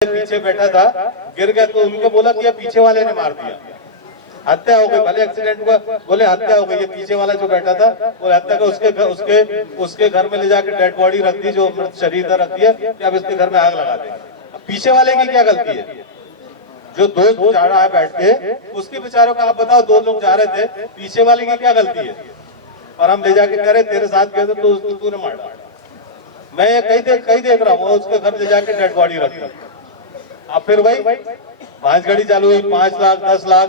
पीछे बैठा था, गिर गया तो उनको बोला कि ये पीछे वाले ने मार दिया, हत्या हो गई। भले एक्सीडेंट हुआ, बोले हत्या हो गई, ये पीछे वाला जो बैठा था वो हत्या का उसके घर में ले जाके डेड बॉडी रख दी, जो मृत शरीर रख दिया कि अब इसके घर में आग लगा देंगे। अब पीछे वाले की क्या गलती है? जो दोस्त जा रहा है बैठ के, उसके बेचारों का आप बताओ, दो लोग जा रहे थे, पीछे वाले की क्या गलती है? और हम ले जाके कह रहे तेरे साथ गए थे तो तूने मारा। मैं कहीं देख रहा हूँ, उसके घर ले जाके डेड बॉडी रख दी। अब फिर वही भांजगड़ी चालू हुई, 5 लाख 10 लाख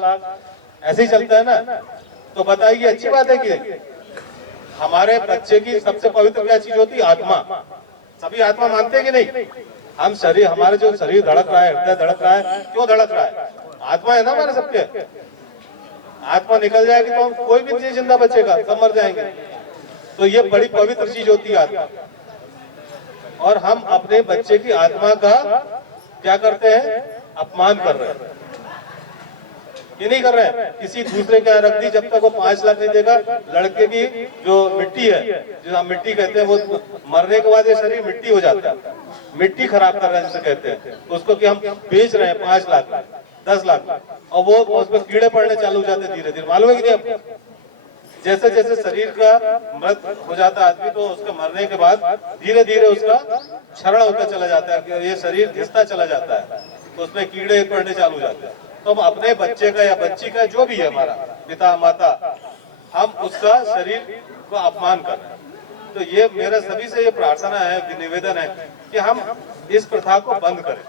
ऐसे ही चलता है ना। तो बताइए, अच्छी बात है कि हमारे बच्चे की सबसे पवित्र क्या चीज होती है? आत्मा। सभी आत्मा मानते हैं कि नहीं? हम शरीर, हमारे जो शरीर धड़क रहा है, हृदय धड़क रहा है, क्यों धड़क रहा है? आत्मा है ना हमारे सबके। आत्मा निकल जाएगी तो हम कोई भी चीज जिंदा बचेगा, सब मर जाएंगे। तो ये बड़ी पवित्र चीज होती है आत्मा। और हम अपने बच्चे की आत्मा का क्या करते हैं? अपमान कर रहे हैं। ये नहीं कर रहे हैं, किसी दूसरे के यहाँ रख दी, जब तक वो 5 लाख नहीं देगा। लड़के की जो मिट्टी है, जो हम मिट्टी कहते हैं, वो मरने के बाद ये शरीर मिट्टी हो जाता है, मिट्टी खराब कर रहा है जिसे कहते हैं। तो उसको कि हम बेच रहे हैं 5 लाख 10 लाख, और वो उसमें कीड़े पड़ने चालू हो जाते हैं धीरे धीरे। मालूम है कि नहीं आपको? जैसे जैसे शरीर का मृत हो जाता है आदमी, तो उसके मरने के बाद धीरे धीरे उसका क्षरण होता चला जाता है, कि ये शरीर घिसता चला जाता है, तो उसमें कीड़े पड़ने चालू हो जाते हैं। तो हम अपने बच्चे का या बच्ची का, जो भी है हमारा पिता माता, हम उसका शरीर को अपमान कर रहे हैं। तो ये मेरा सभी से ये प्रार्थना है, निवेदन है कि हम इस प्रथा को बंद करें।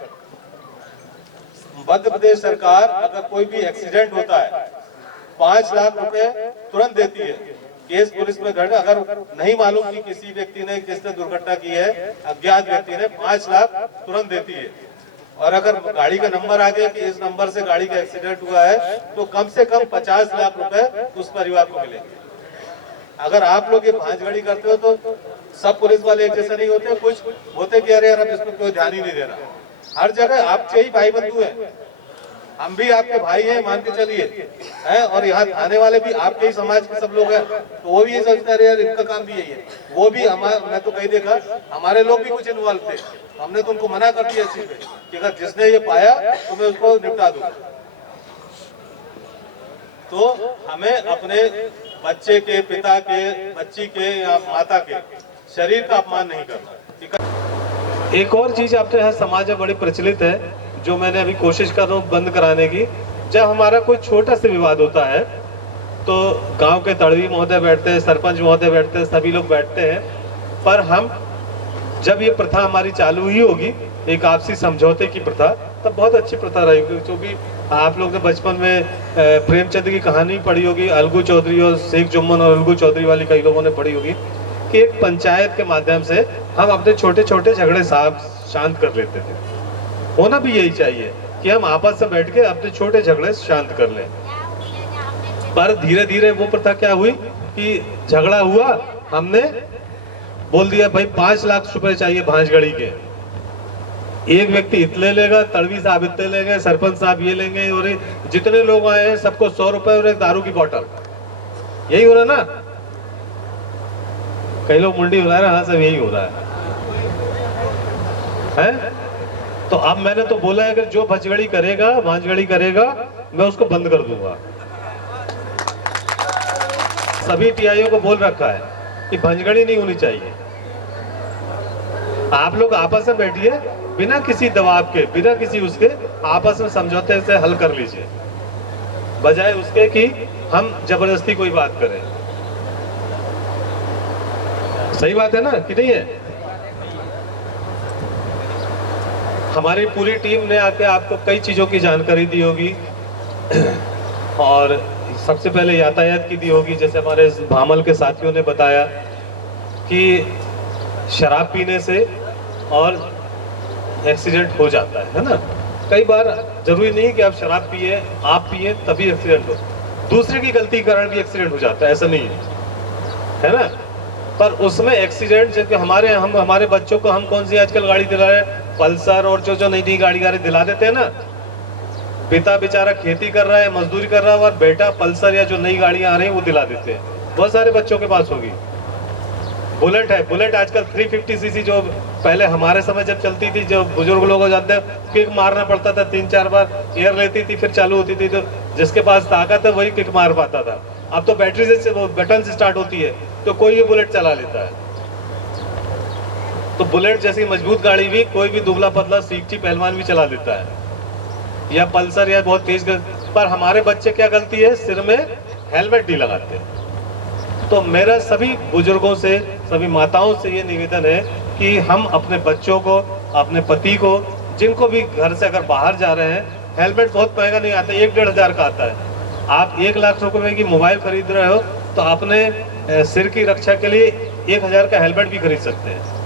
मध्य प्रदेश सरकार अगर कोई भी एक्सीडेंट होता है, 5 लाख रुपए तुरंत देती है। केस पुलिस में घटना अगर नहीं मालूम कि किसी व्यक्ति ने किसने दुर्घटना की है, अज्ञात व्यक्ति ने, 5 लाख तुरंत देती है। और अगर गाड़ी का नंबर आ गया कि इस नंबर से गाड़ी का एक्सीडेंट हुआ है, तो कम से कम 50 लाख रुपए उस परिवार को मिलेंगे। अगर आप लोग ये भांजगड़ी करते हो तो सब पुलिस वाले एक जैसे नहीं होते, कुछ होते कि अरे यार अब इसमें कोई ध्यान ही नहीं दे रहा। हर जगह आपके ही भाई बंधु हैं, हम भी आपके भाई हैं, मान के चलिए हैं। और यहाँ आने वाले भी आपके ही समाज के सब लोग हैं, तो वो भी ये सोचते हैं यार इनका काम भी यही है। वो भी मैं तो कहीं देखा, हमारे लोग भी कुछ इन्वॉल्व थे। हमने तो उनको मना कर दिया इस चीज पे कि अगर जिसने ये पाया तो मैं उसको निपटा दूंगा। तो हमें अपने बच्चे के, पिता के, बच्ची के या माता के शरीर का अपमान नहीं करना। एक और चीज अपने यहाँ समाज में बड़ी प्रचलित है, जो मैंने अभी कोशिश कर रहा हूँ बंद कराने की। जब हमारा कोई छोटा सा विवाद होता है तो गांव के तड़वी महोदय बैठते हैं, सरपंच महोदय बैठते हैं, सभी लोग बैठते हैं। पर हम जब ये प्रथा हमारी चालू ही होगी, एक आपसी समझौते की प्रथा, तब बहुत अच्छी प्रथा रहेगी। जो भी आप लोग ने बचपन में प्रेमचंद की कहानी पढ़ी होगी, अलगू चौधरी और शेख जुम्मन और अलगू चौधरी वाली, कई लोगों ने पढ़ी होगी, कि एक पंचायत के माध्यम से हम अपने छोटे छोटे झगड़े शांत कर लेते थे। होना भी यही चाहिए कि हम आपस में बैठ के अपने छोटे झगड़े शांत कर लें। पर धीरे धीरे वो प्रथा क्या हुई कि झगड़ा हुआ, हमने बोल दिया भाई 5 लाख रुपए चाहिए भांजगड़ी के। एक व्यक्ति इतने लेगा, तड़वी साहब इतने लेंगे, सरपंच साहब ये लेंगे, और जितने लोग आए हैं सबको 100 रुपए और एक दारू की बोतल। यही हो रहा ना? कई लोग मुंडी उड़ा रहे हैं, हाँ सब यही हो रहा है? तो अब मैंने तो बोला है अगर जो भांजगड़ी करेगा मैं उसको बंद कर दूंगा। सभी टीआईओ को बोल रखा है कि भांजगड़ी नहीं होनी चाहिए। आप लोग आपस में बैठिए, बिना किसी दबाव के, बिना किसी उसके, आपस में समझौते से हल कर लीजिए, बजाय उसके कि हम जबरदस्ती कोई बात करें। सही बात है ना कि नहीं है? हमारी पूरी टीम ने आके आपको कई चीजों की जानकारी दी होगी, और सबसे पहले यातायात की दी होगी। जैसे हमारे भामल के साथियों ने बताया कि शराब पीने से और एक्सीडेंट हो जाता है ना। कई बार जरूरी नहीं कि आप शराब पिए, आप पिए तभी एक्सीडेंट हो, दूसरे की गलती के कारण भी एक्सीडेंट हो जाता है, ऐसा नहीं है ना। पर उसमें एक्सीडेंट, जबकि हमारे बच्चों को हम कौन सी आजकल गाड़ी दिला रहे हैं? पल्सर और जो नई गाड़ी दिला देते हैं ना। पिता बेचारा खेती कर रहा है, मजदूरी कर रहा है, और बेटा पल्सर या जो नई गाड़ियां आ रही है वो दिला देते हैं। बहुत सारे बच्चों के पास होगी, बुलेट है, बुलेट आजकल 350 सीसी, जो पहले हमारे समय जब चलती थी, जो बुजुर्ग लोग हो जाते हैं, किक मारना पड़ता था, 3-4 बार एयर लेती थी फिर चालू होती थी, तो जिसके पास ताकत है वही किक मार पाता था। अब तो बैटरी से, वो बटन से स्टार्ट होती है, तो कोई भी बुलेट चला लेता है। तो बुलेट जैसी मजबूत गाड़ी भी कोई भी दुबला पतला सीखी पहलवान भी चला लेता है, या पल्सर या बहुत तेज। पर हमारे बच्चे क्या गलती है, सिर में हेलमेट नहीं लगाते। तो मेरा सभी बुजुर्गों से, सभी माताओं से ये निवेदन है कि हम अपने बच्चों को, अपने पति को, जिनको भी घर से अगर बाहर जा रहे हैं, हेलमेट बहुत महंगा नहीं आता, 1-1.5 हज़ार का आता है। आप 1 लाख रुपए की मोबाइल खरीद रहे हो तो अपने सिर की रक्षा के लिए 1 हज़ार का हेलमेट भी खरीद सकते हैं।